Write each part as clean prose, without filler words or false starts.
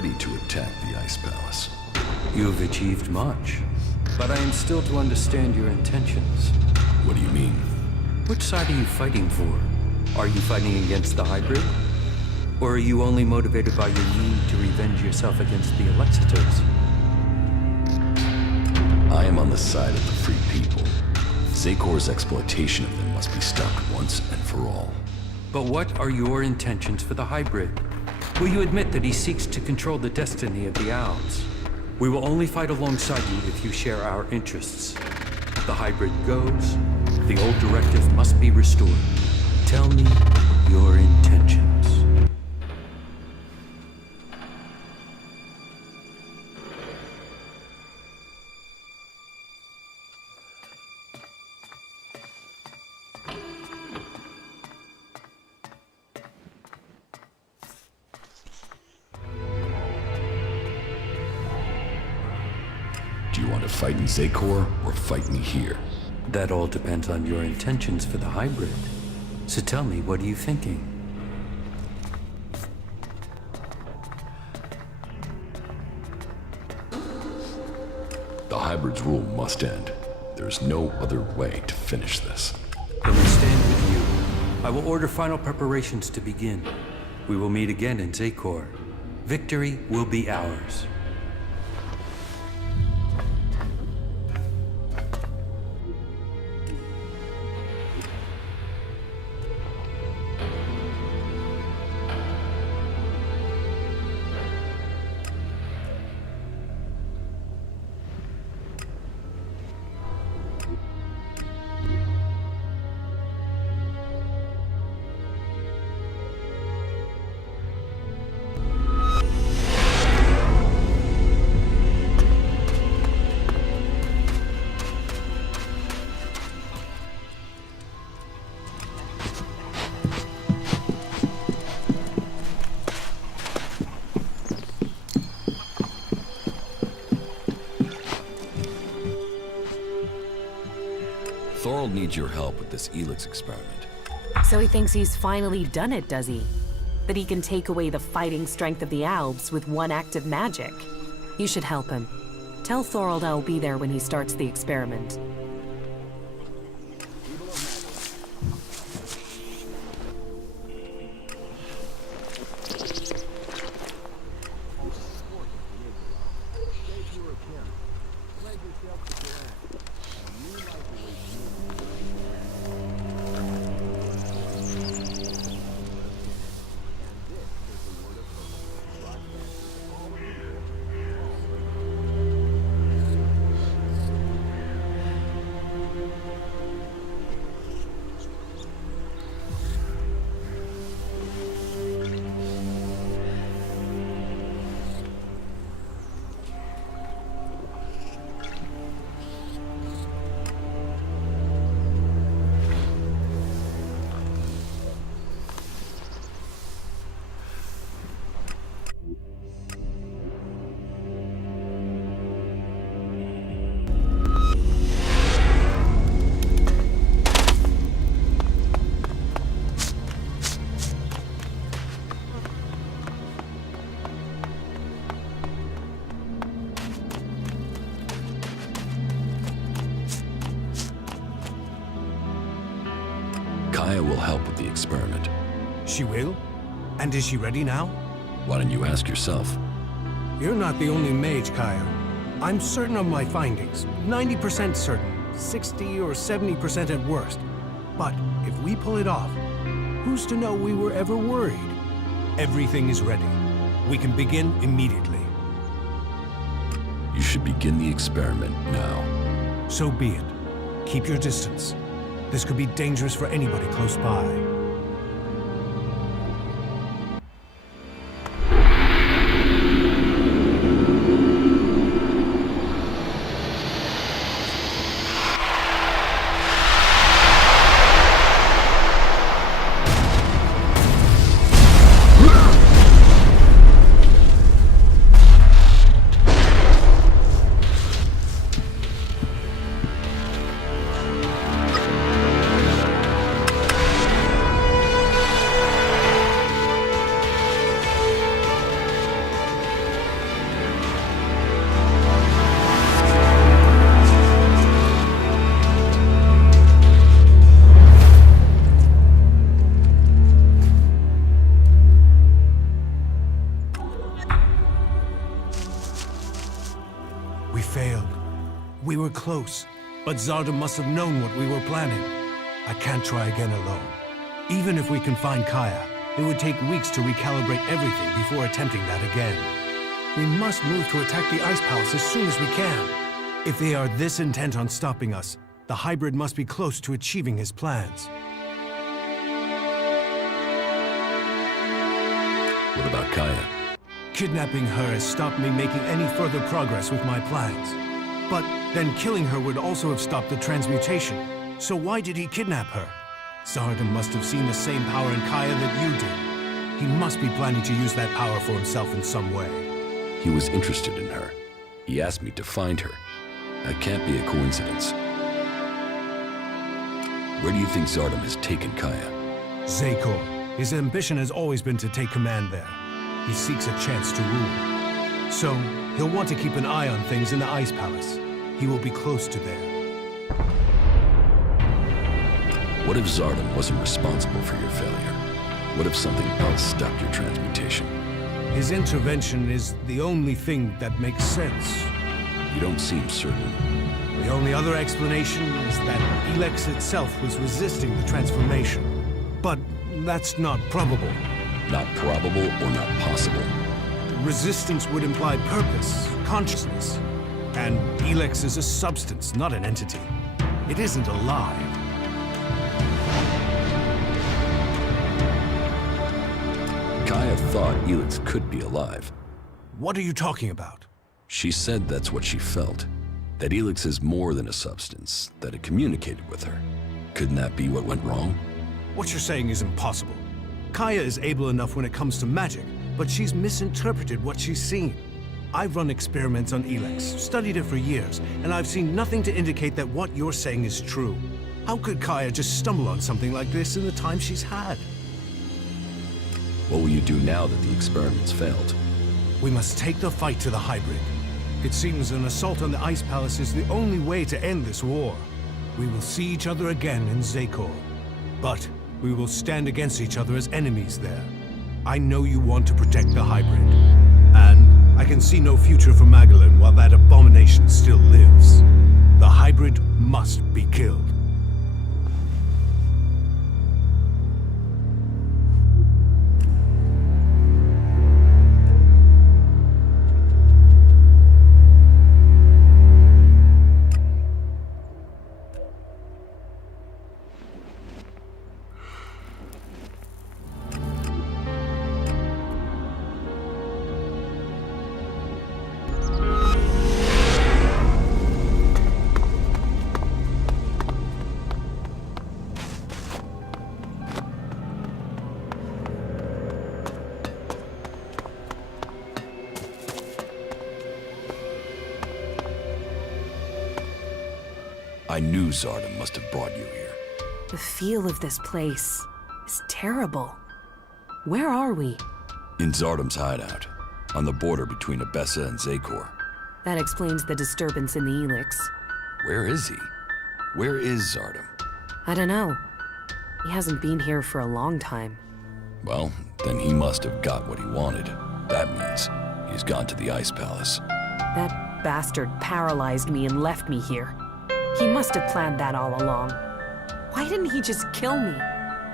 ready to attack the Ice Palace. You have achieved much, but I am still to understand your intentions. What do you mean? Which side are you fighting for? Are you fighting against the hybrid? Or are you only motivated by your need to revenge yourself against the Alexiters? I am on the side of the free people. Zakor's exploitation of them must be stopped once and for all. But what are your intentions for the hybrid? Will you admit that he seeks to control the destiny of the Alps? We will only fight alongside you if you share our interests. The hybrid goes, the old directive must be restored. Tell me your intentions. Do you want to fight in Zakor or fight me here? That all depends on your intentions for the hybrid. So tell me, what are you thinking? The hybrid's rule must end. There's no other way to finish this. Then we stand with you. I will order final preparations to begin. We will meet again in Zakor. Victory will be ours. Thorold needs your help with this ELEX experiment. So he thinks he's finally done it, does he? That he can take away the fighting strength of the Alps with one act of magic. You should help him. Tell Thorold I'll be there when he starts the experiment. Kaya will help with the experiment. She will? And is she ready now? Why don't you ask yourself? You're not the only mage, Kaya. I'm certain of my findings. 90% certain. 60 or 70% at worst. But if we pull it off, who's to know we were ever worried? Everything is ready. We can begin immediately. You should begin the experiment now. So be it. Keep your distance. This could be dangerous for anybody close by. close, but Zardom must have known what we were planning. I can't try again alone. Even if we can find Kaya, it would take weeks to recalibrate everything before attempting that again. We must move to attack the Ice Palace as soon as we can. If they are this intent on stopping us, the hybrid must be close to achieving his plans. What about Kaya? Kidnapping her has stopped me making any further progress with my plans. But then killing her would also have stopped the transmutation. So why did he kidnap her? Zardom must have seen the same power in Kaya that you did. He must be planning to use that power for himself in some way. He was interested in her. He asked me to find her. That can't be a coincidence. Where do you think Zardom has taken Kaya? Zekor. His ambition has always been to take command there. He seeks a chance to rule. So, he'll want to keep an eye on things in the Ice Palace. He will be close to there. What if Zardom wasn't responsible for your failure? What if something else stopped your transmutation? His intervention is the only thing that makes sense. You don't seem certain. The only other explanation is that ELEX itself was resisting the transformation. But that's not probable. Not probable or not possible? Resistance would imply purpose, consciousness. And ELEX is a substance, not an entity. It isn't alive. Kaya thought ELEX could be alive. What are you talking about? She said that's what she felt. That ELEX is more than a substance, that it communicated with her. Couldn't that be what went wrong? What you're saying is impossible. Kaya is able enough when it comes to magic, but she's misinterpreted what she's seen. I've run experiments on ELEX, studied it for years, and I've seen nothing to indicate that what you're saying is true. How could Kaya just stumble on something like this in the time she's had? What will you do now that the experiments failed? We must take the fight to the hybrid. It seems an assault on the Ice Palace is the only way to end this war. We will see each other again in Zekor. But we will stand against each other as enemies there. I know you want to protect the hybrid. And I can see no future for Magdalene while that abomination still lives. The hybrid must be killed. I knew Zardom must have brought you here. The feel of this place is terrible. Where are we? In Zardom's hideout, on the border between Abessa and Zekor. That explains the disturbance in the ELEX. Where is he? Where is Zardom? I don't know. He hasn't been here for a long time. Well, then he must have got what he wanted. That means he's gone to the Ice Palace. That bastard paralyzed me and left me here. He must have planned that all along. Why didn't he just kill me?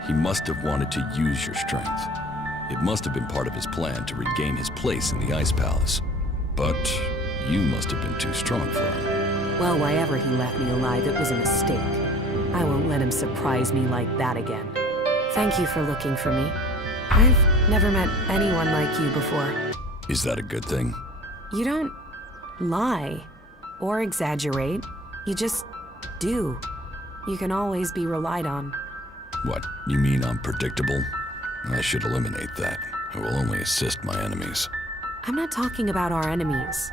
He must have wanted to use your strength. It must have been part of his plan to regain his place in the Ice Palace. But you must have been too strong for him. Well, why ever he left me alive, it was a mistake. I won't let him surprise me like that again. Thank you for looking for me. I've never met anyone like you before. Is that a good thing? You don't lie or exaggerate. You just do. You can always be relied on. What, you mean I'm predictable? I should eliminate that. It will only assist my enemies. I'm not talking about our enemies.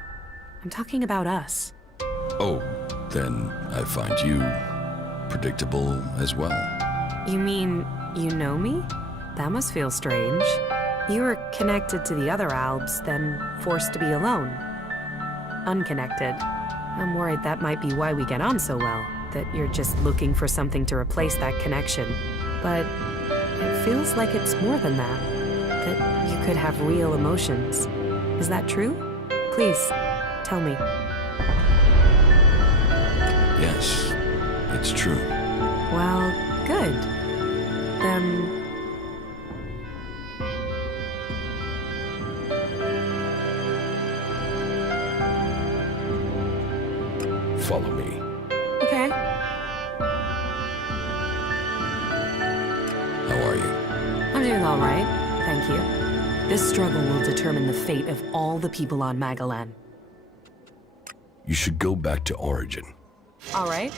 I'm talking about us. Oh, then I find you predictable as well. You mean you know me? That must feel strange. You were connected to the other Albs, then forced to be alone. Unconnected. I'm worried that might be why we get on so well, that you're just looking for something to replace that connection. But it feels like it's more than that you could have real emotions. Is that true? Please, tell me. Yes, it's true. Well, good. Then... Follow me. Okay. How are you? I'm doing all right, thank you. This struggle will determine the fate of all the people on Magalan. You should go back to Origin. All right.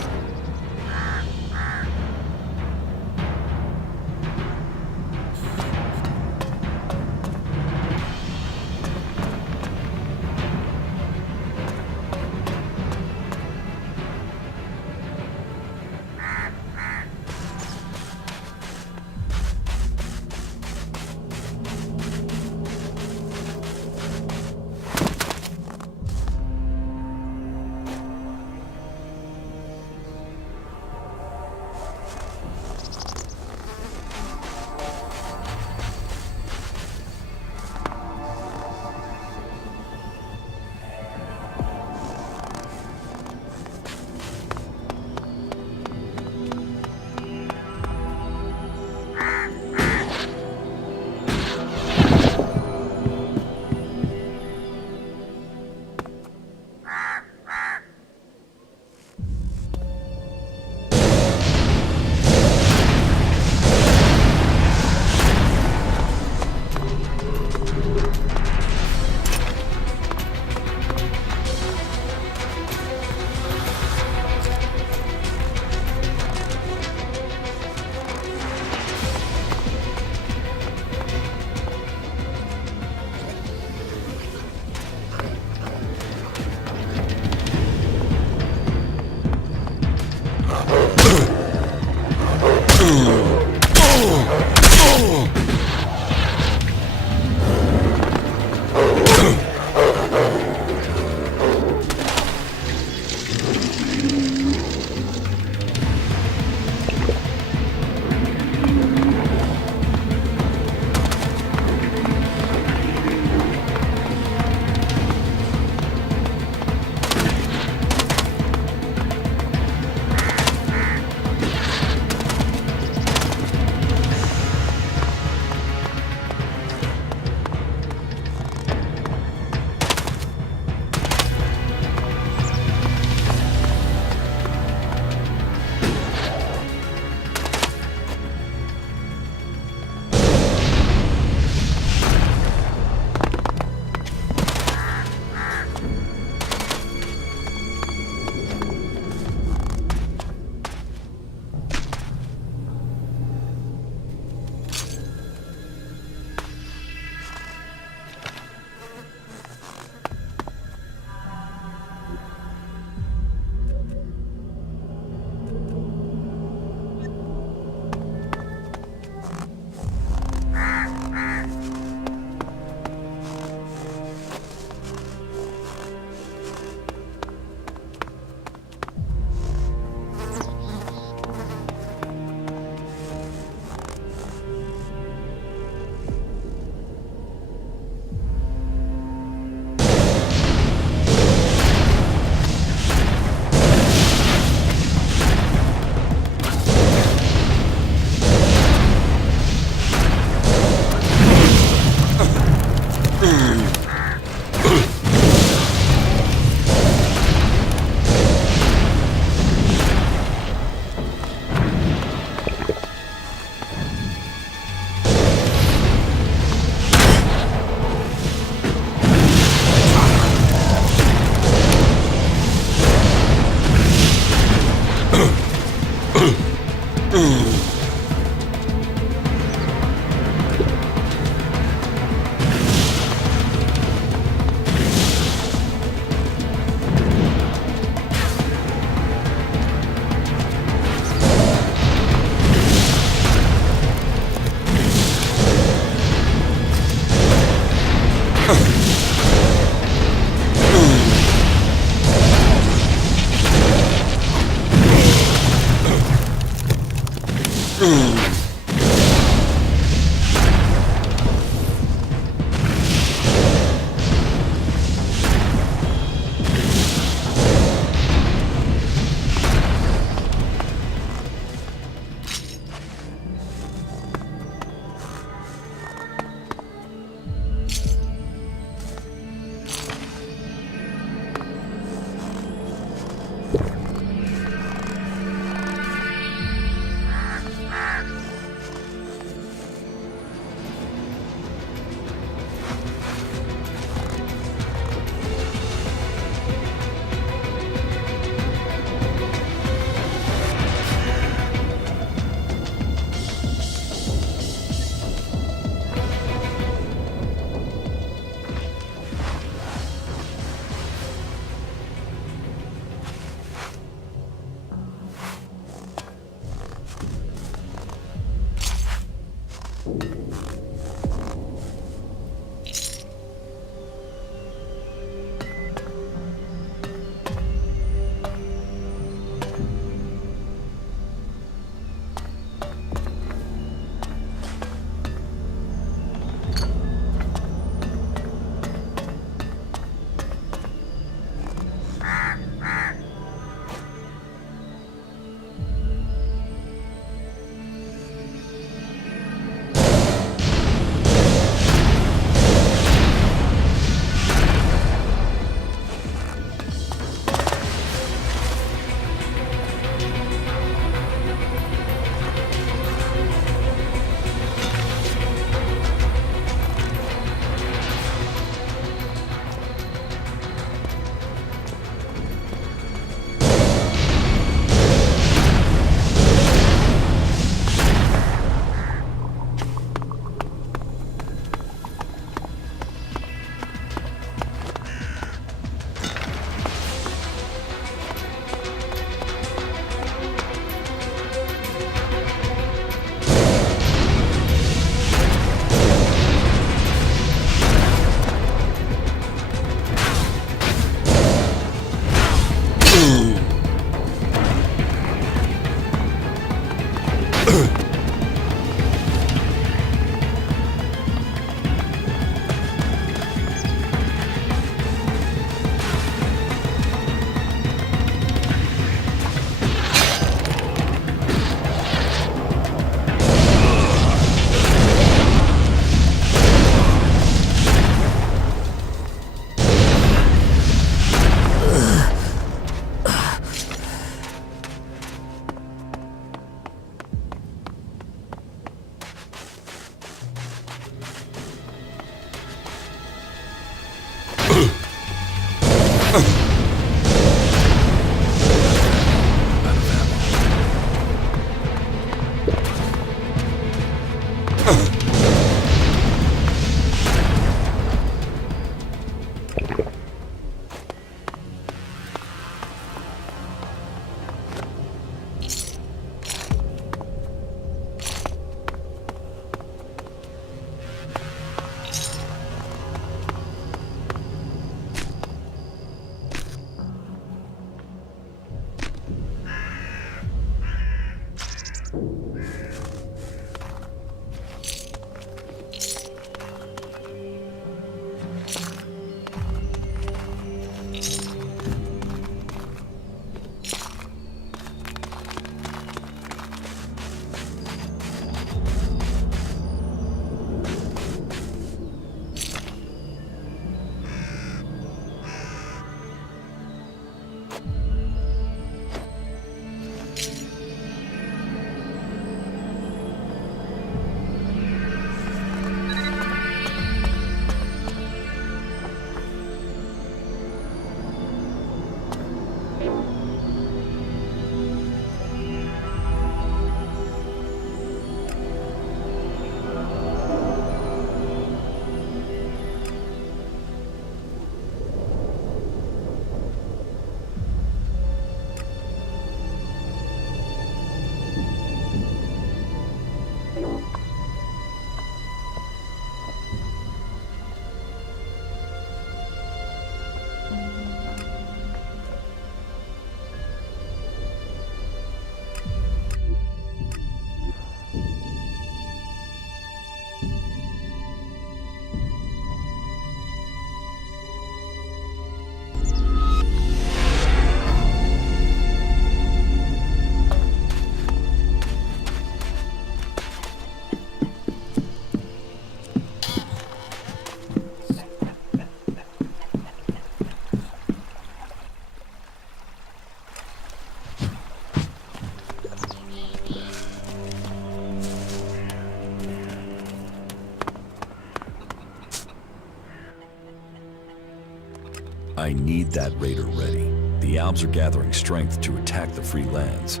I need that raider ready. The Albs are gathering strength to attack the free lands.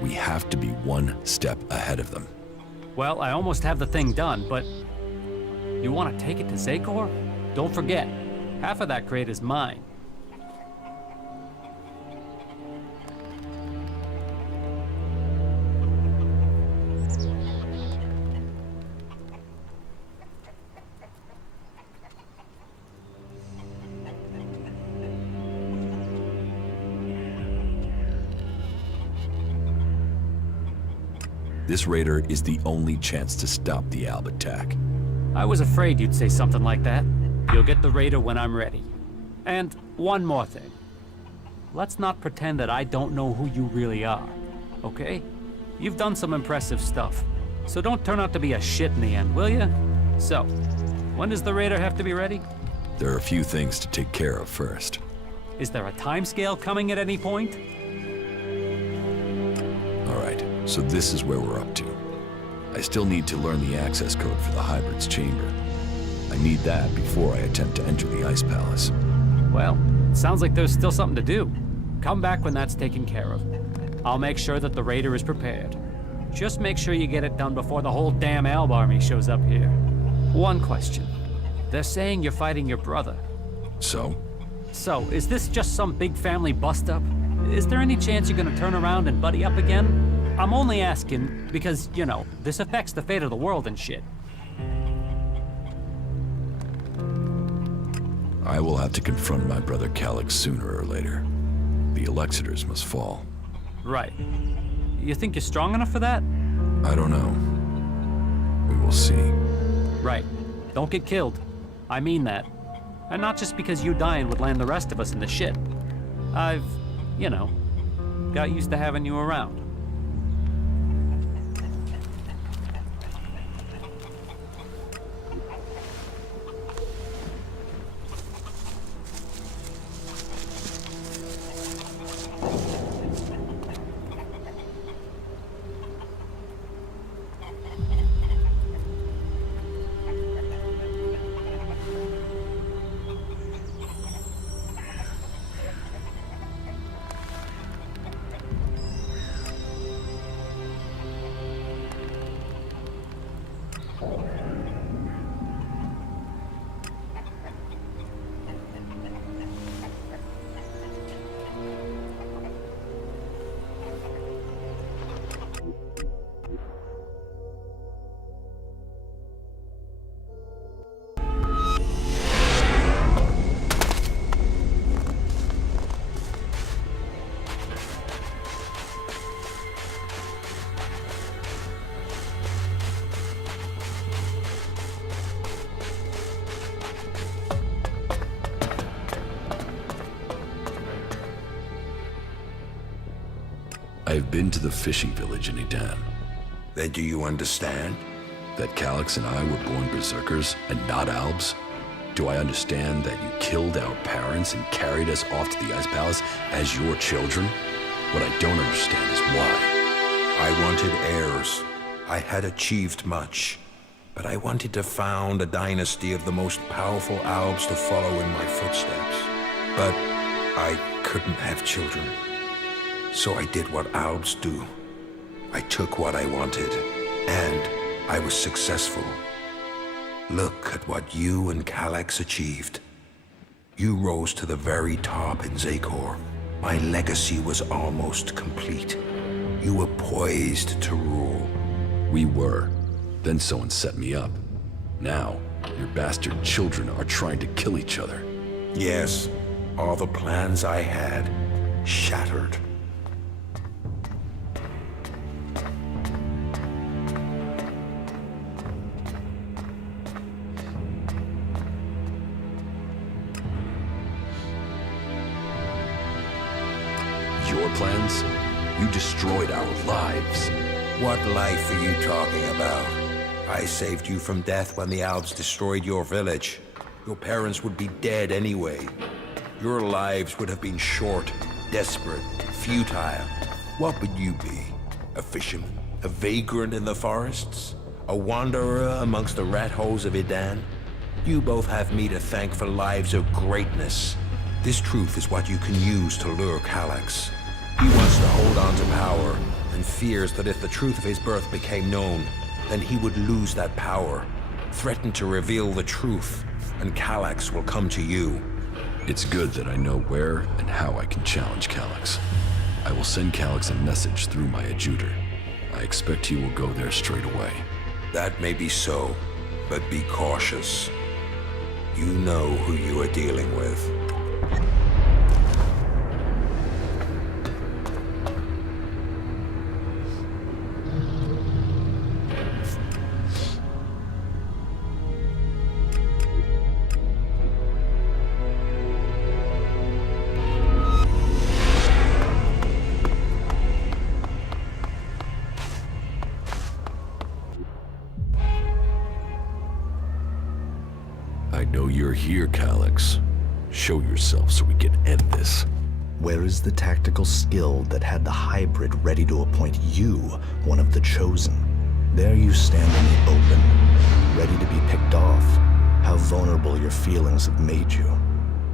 We have to be one step ahead of them. Well, I almost have the thing done, but... You want to take it to Zakor? Don't forget, half of that crate is mine. This raider is the only chance to stop the Alb attack. I was afraid you'd say something like that. You'll get the raider when I'm ready. And one more thing. Let's not pretend that I don't know who you really are, okay? You've done some impressive stuff, so don't turn out to be a shit in the end, will you? So, when does the raider have to be ready? There are a few things to take care of first. Is there a timescale coming at any point? Alright, so this is where we're up to. I still need to learn the access code for the hybrid's chamber. I need that before I attempt to enter the Ice Palace. Well, sounds like there's still something to do. Come back when that's taken care of. I'll make sure that the raider is prepared. Just make sure you get it done before the whole damn Alb army shows up here. One question. They're saying you're fighting your brother. So? So, is this just some big family bust-up? Is there any chance you're gonna turn around and buddy up again? I'm only asking because, you know, this affects the fate of the world and shit. I will have to confront my brother Calyx sooner or later. The Elexitors must fall. Right. You think you're strong enough for that? I don't know. We will see. Right. Don't get killed. I mean that. And not just because you dying would land the rest of us in the shit. I've, you know, got used to having you around. I've been to the fishing village in Edan. Then do you understand? That Calyx and I were born berserkers and not Albs? Do I understand that you killed our parents and carried us off to the Ice Palace as your children? What I don't understand is why. I wanted heirs. I had achieved much. But I wanted to found a dynasty of the most powerful Albs to follow in my footsteps. But I couldn't have children. So I did what Albs do. I took what I wanted, and I was successful. Look at what you and Calyx achieved. You rose to the very top in Zakor. My legacy was almost complete. You were poised to rule. We were. Then someone set me up. Now, your bastard children are trying to kill each other. Yes, all the plans I had shattered. Your plans? You destroyed our lives. What life are you talking about? I saved you from death when the Albs destroyed your village. Your parents would be dead anyway. Your lives would have been short, desperate, futile. What would you be? A fisherman? A vagrant in the forests? A wanderer amongst the rat holes of Edan? You both have me to thank for lives of greatness. This truth is what you can use to lure Calyx. He wants to hold on to power, and fears that if the truth of his birth became known, then he would lose that power. Threaten to reveal the truth, and Calyx will come to you. It's good that I know where and how I can challenge Calyx. I will send Calyx a message through my adjutor. I expect he will go there straight away. That may be so, but be cautious. You know who you are dealing with. I know you're here, Calyx. Show yourself so we can end this. Where is the tactical skill that had the hybrid ready to appoint you one of the chosen? There you stand in the open, ready to be picked off. How vulnerable your feelings have made you.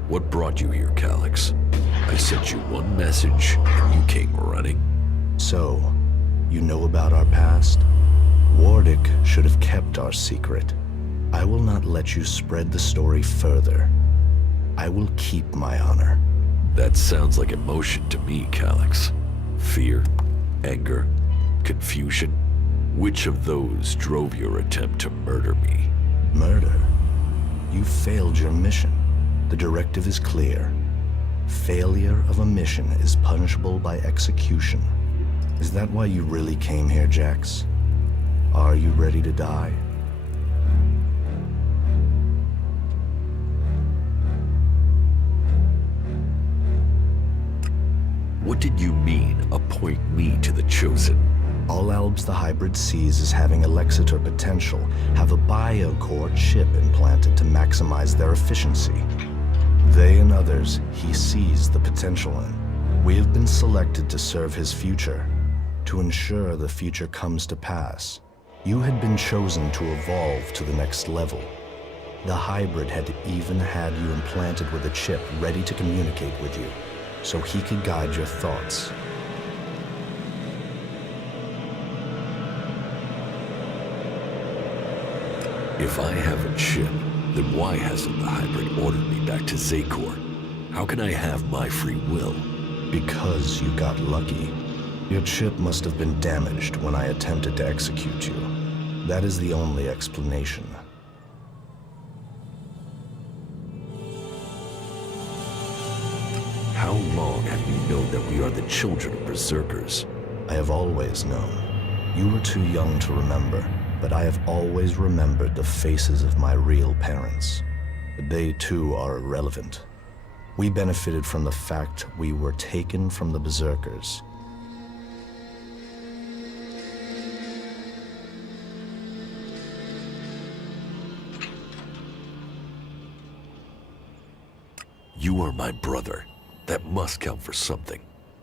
What brought you here, Calyx? I sent you one message, and you came running. So, you know about our past? Wardic should have kept our secret. I will not let you spread the story further. I will keep my honor. That sounds like emotion to me, Calyx. Fear, anger, confusion. Which of those drove your attempt to murder me? Murder? You failed your mission. The directive is clear. Failure of a mission is punishable by execution. Is that why you really came here, Jax? Are you ready to die? What did you mean, appoint me to the Chosen? All Albs the hybrid sees as having Alexitor potential have a biocore chip implanted to maximize their efficiency. They and others he sees the potential in. We have been selected to serve his future, to ensure the future comes to pass. You had been chosen to evolve to the next level. The hybrid had even had you implanted with a chip ready to communicate with you, so he could guide your thoughts. If I have a chip, then why hasn't the hybrid ordered me back to Zakor? How can I have my free will? Because you got lucky. Your chip must have been damaged when I attempted to execute you. That is the only explanation. How long have you known that we are the children of berserkers? I have always known. You were too young to remember, but I have always remembered the faces of my real parents. They too are irrelevant. We benefited from the fact we were taken from the berserkers. You are my brother. That must count for something.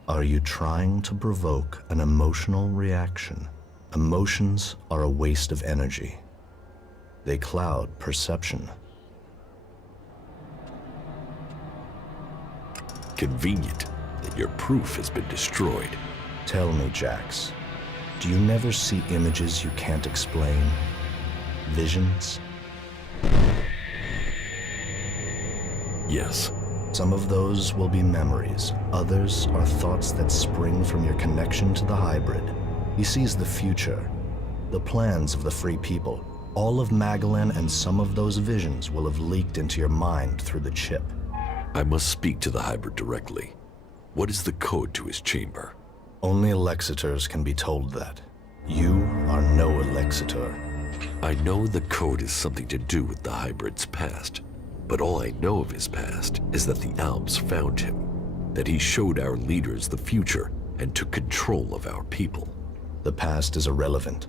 Are you trying to provoke an emotional reaction? Emotions are a waste of energy. They cloud perception. Convenient that your proof has been destroyed. Tell me, Jax, do you never see images you can't explain? Visions? Yes. Some of those will be memories. Others are thoughts that spring from your connection to the hybrid. He sees the future, the plans of the free people. All of Magellan and some of those visions will have leaked into your mind through the chip. I must speak to the hybrid directly. What is the code to his chamber? Only Elexitors can be told that. You are no Elexitor. I know the code is something to do with the hybrid's past, but all I know of his past is that the Alps found him, that he showed our leaders the future and took control of our people. The past is irrelevant.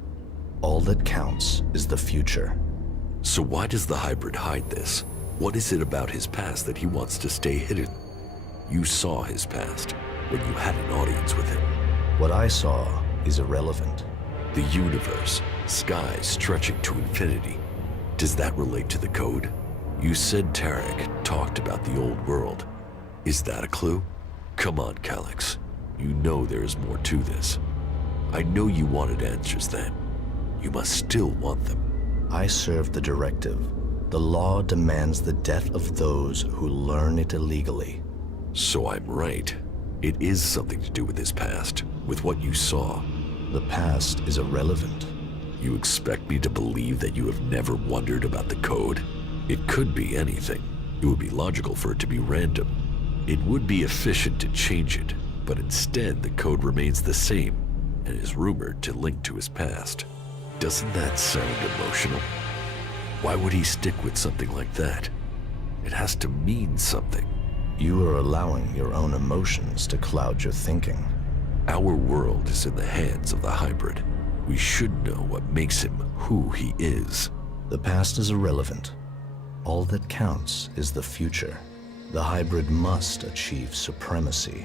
All that counts is the future. So why does the hybrid hide this? What is it about his past that he wants to stay hidden? You saw his past when you had an audience with him. What I saw is irrelevant. The universe, skies stretching to infinity. Does that relate to the code? You said Tarek talked about the old world. Is that a clue? Come on, Calyx. You know there is more to this. I know you wanted answers then. You must still want them. I serve the directive. The law demands the death of those who learn it illegally. So I'm right. It is something to do with his past, with what you saw. The past is irrelevant. You expect me to believe that you have never wondered about the code? It could be anything. It would be logical for it to be random. It would be efficient to change it, but instead the code remains the same and is rumored to link to his past. Doesn't that sound emotional? Why would he stick with something like that? It has to mean something. You are allowing your own emotions to cloud your thinking. Our world is in the hands of the hybrid. We should know what makes him who he is. The past is irrelevant. All that counts is the future. The hybrid must achieve supremacy.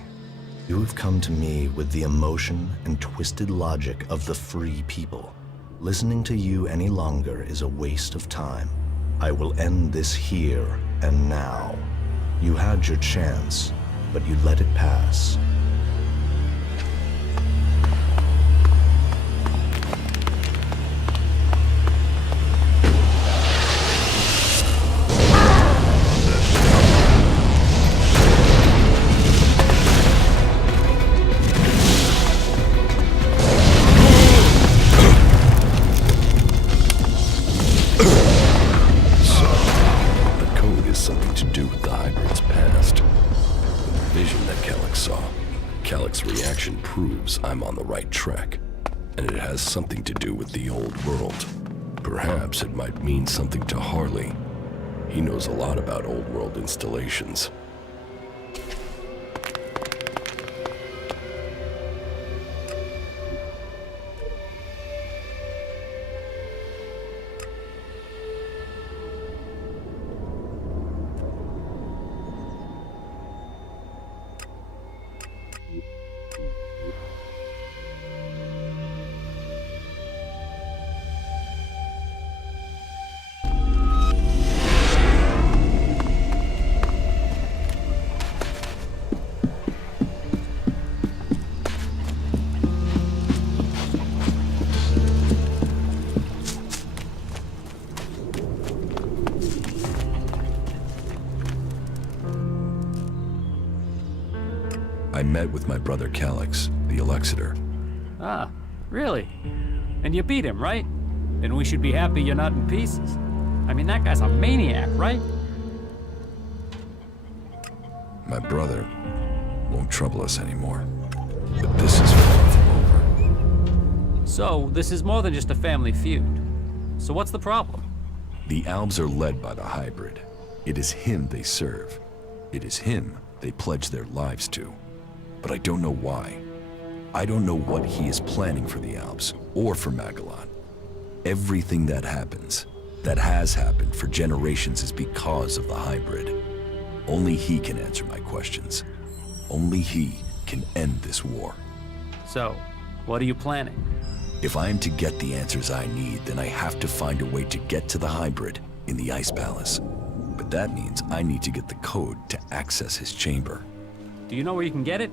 You have come to me with the emotion and twisted logic of the free people. Listening to you any longer is a waste of time. I will end this here and now. You had your chance, but you let it pass. Proves I'm on the right track, and it has something to do with the old world. Perhaps it might mean something to Harley. He knows a lot about old world installations. I met with my brother Calyx, the Elexitor. Ah, really? And you beat him, right? Then we should be happy you're not in pieces. I mean, that guy's a maniac, right? My brother won't trouble us anymore. But this is far from over. So, this is more than just a family feud. So what's the problem? The Albs are led by the hybrid. It is him they serve. It is him they pledge their lives to. But I don't know why. I don't know what he is planning for the Alps, or for Magellan. Everything that happens, that has happened for generations, is because of the hybrid. Only he can answer my questions. Only he can end this war. So, what are you planning? If I am to get the answers I need, then I have to find a way to get to the hybrid in the Ice Palace. But that means I need to get the code to access his chamber. Do you know where you can get it?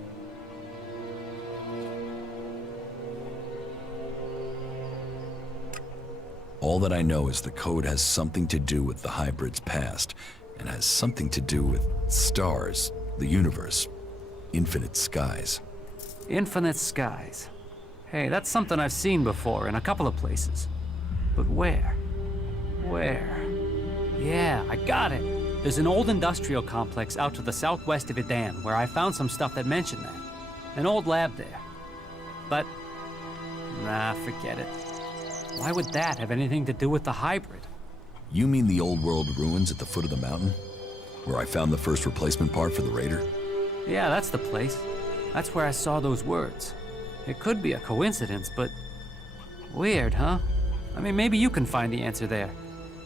All that I know is the code has something to do with the hybrid's past, and has something to do with stars, the universe, infinite skies. Infinite skies. Hey, that's something I've seen before in a couple of places. But where? Where? Yeah, I got it. There's an old industrial complex out to the southwest of Idan where I found some stuff that mentioned that. An old lab there. But, nah, forget it. Why would that have anything to do with the hybrid? You mean the old world ruins at the foot of the mountain? Where I found the first replacement part for the Raider? Yeah, that's the place. That's where I saw those words. It could be a coincidence, but weird, huh? I mean, maybe you can find the answer there.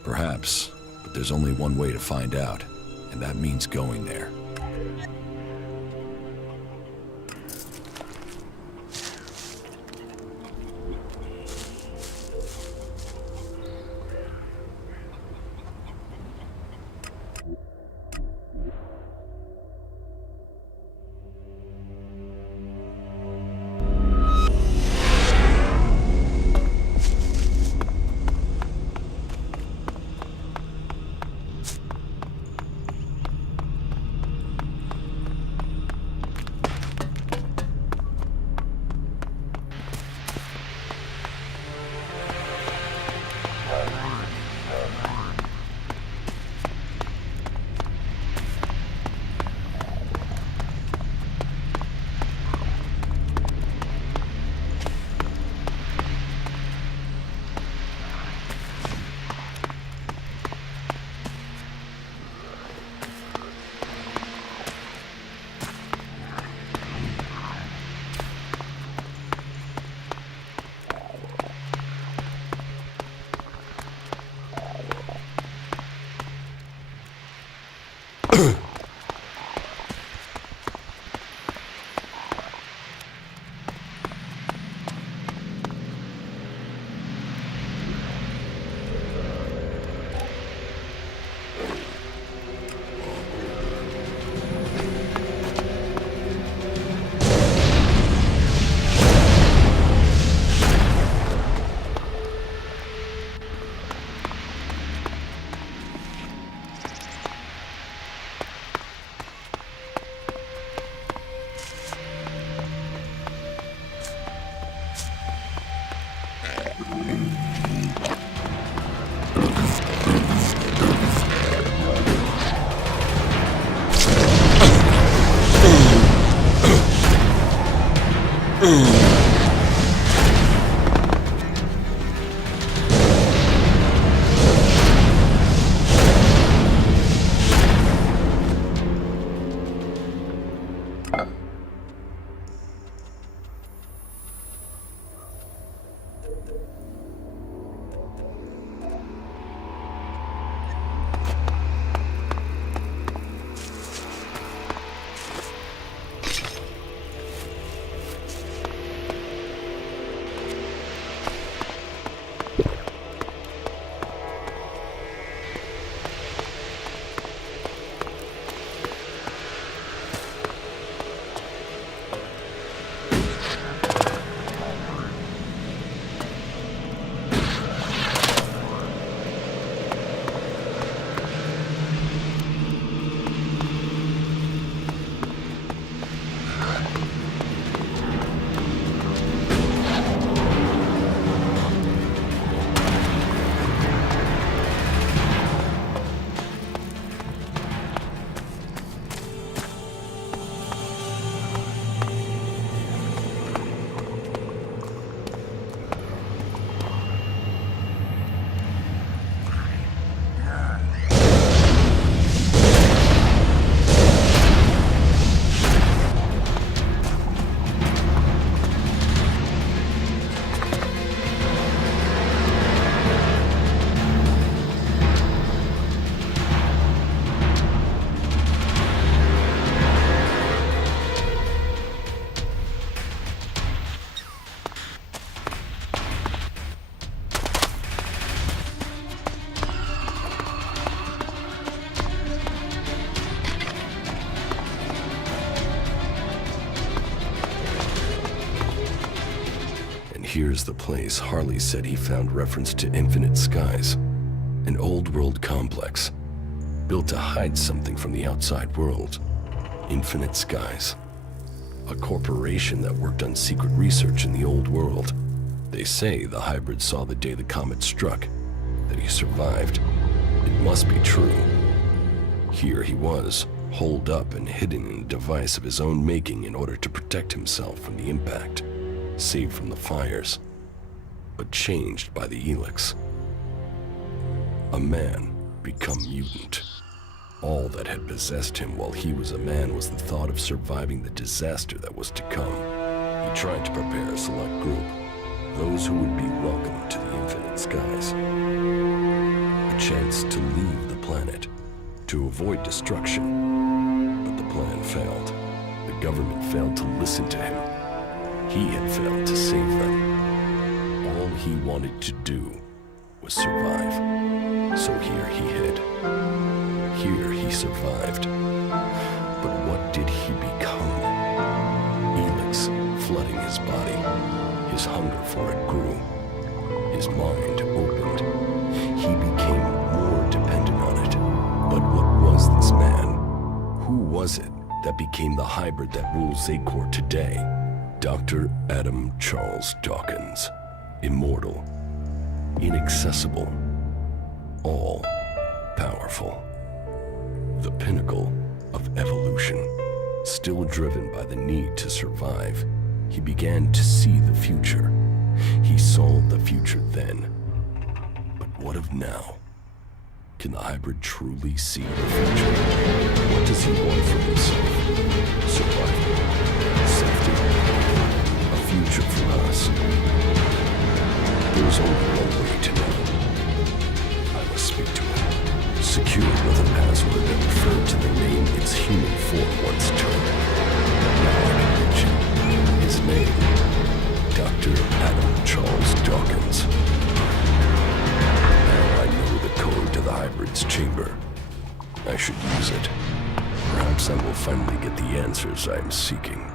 Perhaps, but there's only one way to find out, and that means going there. here's the place Harley said he found reference to Infinite Skies, an old world complex built to hide something from the outside world. Infinite Skies, a corporation that worked on secret research in the old world. They say the hybrid saw the day the comet struck, that he survived. It must be true. Here he was, holed up and hidden in a device of his own making in order to protect himself from the impact, saved from the fires, but changed by the ELEX. A man become mutant. All that had possessed him while he was a man was the thought of surviving the disaster that was to come. He tried to prepare a select group, those who would be welcome to the Infinite Skies. A chance to leave the planet, to avoid destruction. But the plan failed. The government failed to listen to him. He had failed to save them. All he wanted to do was survive. So here he hid. Here he survived. But what did he become? ELEX flooding his body. His hunger for it grew. His mind opened. He became more dependent on it. But what was this man? Who was it that became the hybrid that rules Zakor today? Dr. Adam Charles Dawkins. Immortal. Inaccessible. All-powerful. The pinnacle of evolution. Still driven by the need to survive, he began to see the future. He saw the future then. But what of now? Can the hybrid truly see the future? What does he want for himself? Survival. Safety. A future for us. There's only one way to know. I must speak to him. Secured with a password that referred to the name its human form once took. Now I can reach him. His name, Dr. Adam Charles Dawkins. Now I know the code to the hybrid's chamber. I should use it. Perhaps I will finally get the answers I'm seeking.